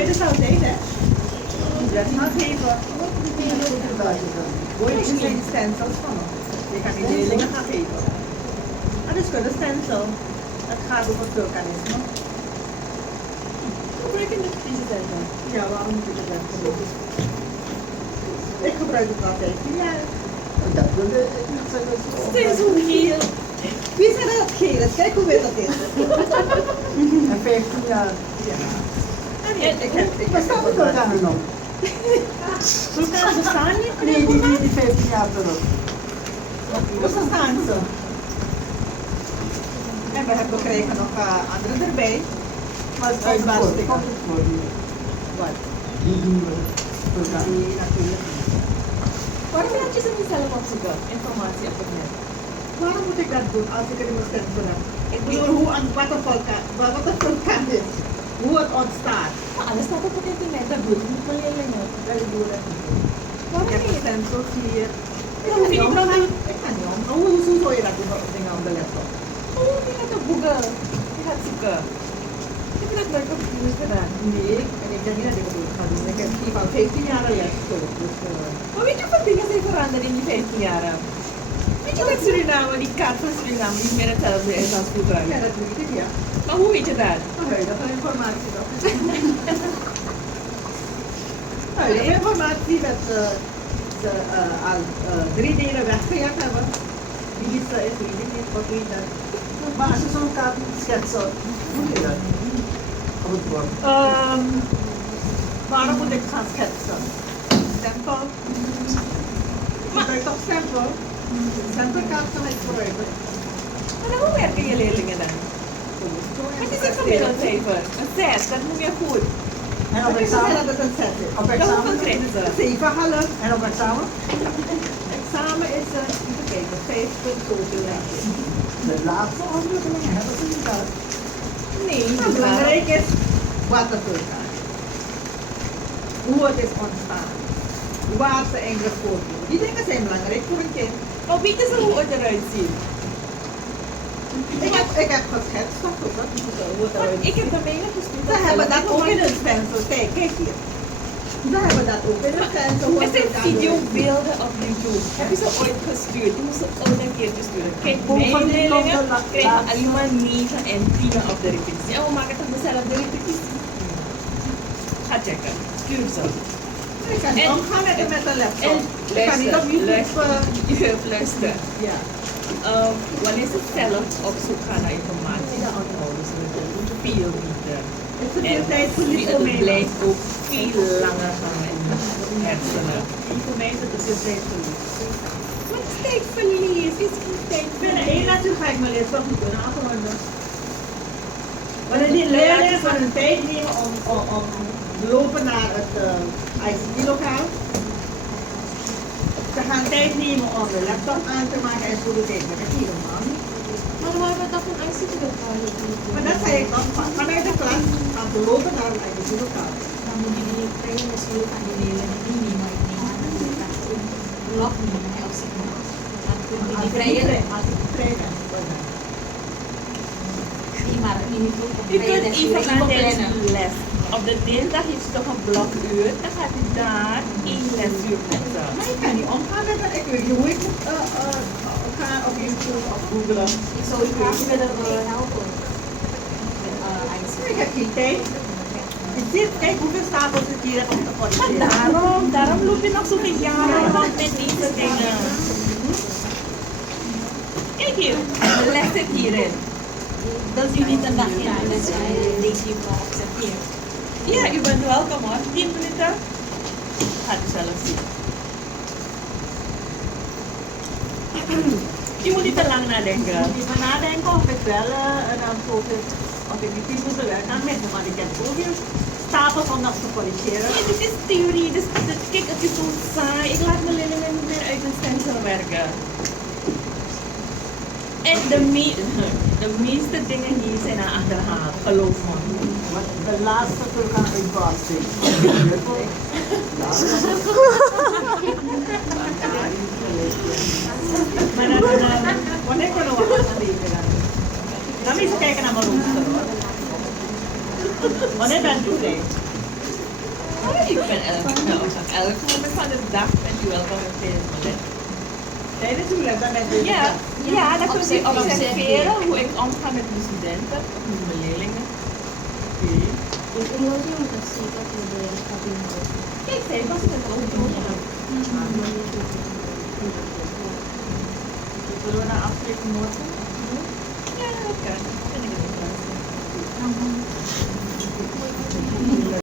je dus altijd, hè? Dat gaat even. Gooi je geen stencils van ons. Je kan die leerlingen gaan geven. Dat is gewoon een stencil. Het gaat over het vulkanisme. Gebruik je deze stencil? Ja, waarom moet ik het hebben? Ik gebruik het al 15 jaar. Dat wilde ik niet zeggen. Steeds hoe geel. Wie zei dat het geel is? Kijk hoe wit dat is. En 15 jaar. Ja. Ja, Ik Waar staat het vulkaan nog? Vulkaan bestaan niet? Nee, die 15 jaar terug. Dus dan staan ze. En we krijgen nog andere erbij. Maar het Uitbarsting. komt het voor die. Wat? Die doen we. Vulkaan. Nee, natuurlijk. waarom laat je ze niet zelf opzoeken? Informatie op het net. Waarom moet ik dat doen als ik er in mijn stencil heb? Ik bedoel hoe wat een vulkaan is. Hoe het ontstaat. Maar alles staat op het internet, dat doe ik niet mijn leerlingen. Dat ik doe dat niet. Waarom Ik heb een niet? stencil hier. Dan hoef je niet nog niet. Ik kan niet om. Hoe zou je dat doen op dingen op de laptop? Oh, je gaat op Google. Je gaat zoeken. Ik heb dat nooit op Google gedaan. Nee, en ik denk niet dat ik het ga doen. Ik heb hier al 15 jaar les gevolgd. Dus, Maar weet je hoeveel dingen zijn veranderd in die 15 jaar? Weet je dat Suriname, die kaart van Suriname, niet meer hetzelfde is als vroeger? ja, dat weet ik, ja. Maar hoe weet je dat? Huidige informatie dan. Huidige informatie dat ze al 3 delen weggejat hebben. Wie is weet ik niet, wat weet dat. Maar als je zo'n kaart moet schetsen, hoe doe je dat? Op het bord. Waarom moet ik gaan schetsen? Stempel. Gebruik toch stempel? Stempelkaart kan ik gebruiken. Maar dan hoe werken je leerlingen dan? Het is een gemiddeld cijfer. Een 6, dat noem je goed. En op Ik zeg examen? dat het een set is. Op Dan hoeveel examen? krijgen ze? 7 half. En op examen? Examen is, even kijken, 5 punten zoveel denk ik. De laatste ontwikkeling hebben ze niet gehad. Nee, Nou, belangrijk is wat de vulkaan is. Hoe het is ontstaan. Waar ze eigenlijk voortkomen. Die dingen zijn belangrijk voor een kind. maar weten ze hoe het eruit ziet? Ik heb geschetst, toch? Hoe het Want eruit ik heb de mijne gestuurd. Ze hebben dat ook in een stencil. Kijk, kijk hier. Ze hebben dat ook in een stencil. Er zijn videobeelden op YouTube. Heb je ze ooit gestuurd? Je moest ze ooit een keer sturen. Kijk, mijn leerlingen krijgen alleen maar 9 en 10 op de repetitie. En we maken toch dezelfde repetitie? Ga checken. Stuur ze. Ik kan niet omgaan met een laptop. En Ik kan niet op YouTube. luister. Ja. Wanneer ze zelf op zoek gaan naar informatie, dan onthouden ze het veel beter. Het is En veel tijd verlies voor het mij. blijft ook veel langer gaan in de hersenen. Voor mij is het dus veel tijd verlies. Wat is tijdverlies? Is geen tijdverlies? Binnen 1 natuurlijk ga ik mijn les toch niet kunnen afronden. Wanneer die leerlingen van hun tijd nemen om te lopen naar het ICT-lokaal. Ze gaan tijd nemen om de laptop aan te maken en zo doe ik met het helemaal niet. Maar dan hebben we toch een ICT-lokaal niet. Maar dat zei ik nog, vanuit de klas gaan ze lopen naar het ICT-lokaal. Dan moet je die trainen natuurlijk aan de leerlingen die niet maar een blok nemen of zeg maar. Dan kun je die vrije Als ik vrij ben. die maar in die groep op U vrije kunt les even die gaan plannen. tijdens de les. Op de deeldag heeft ze toch een blokuur. Dan gaat u daar 1 lesuur met ze. Maar ik kan niet omgaan met dat. Ik weet niet hoe ik moet gaan op YouTube of googlen. Ik zou je graag willen helpen. Met ICT. Ik heb geen tijd. Ik zit, kijk hoeveel stapels ik hier heb om te corrigeren. Daarom loop je nog zoveel jaren rond met deze dingen. Kijk hier, de les zit hierin. Dat is niet een dagje aan de les deze je wel observeert. Ja, u bent welkom hoor. 10 minuten. Gaat u zelf zien. Je moet niet te lang nadenken. Even nadenken of ik wel dan zoveel, of ik die 10 minuten wel kan missen, want ik heb zoveel stapels om dat te corrigeren. Nee, dit is theorie. Kijk, het is zo saai. Ik laat mijn leerlingen niet meer uit een stencil werken. En de meeste dingen hier zijn aan achterhaald, geloof me. Maar de laatste vulkaanuitbarsting. Maar dan, wanneer kunnen we afspreken dan? Dan moet je kijken naar mijn rooster hoor. Wanneer dan doe ik? Ik ben elk moment van de dag bent u welkom in tijdens mijn les. Tijdens uw les, dan bent u Ja, ja, dan kunnen ze Observeren. observeren hoe ik omga met mijn studenten, met mijn leerlingen. Oké. Dus emotie moet dat zeker voor de cabine. Kijk, zij was het ook doen. Zullen we naar afspreken morgen? Ja, dat kan. Vind ik het ook wel.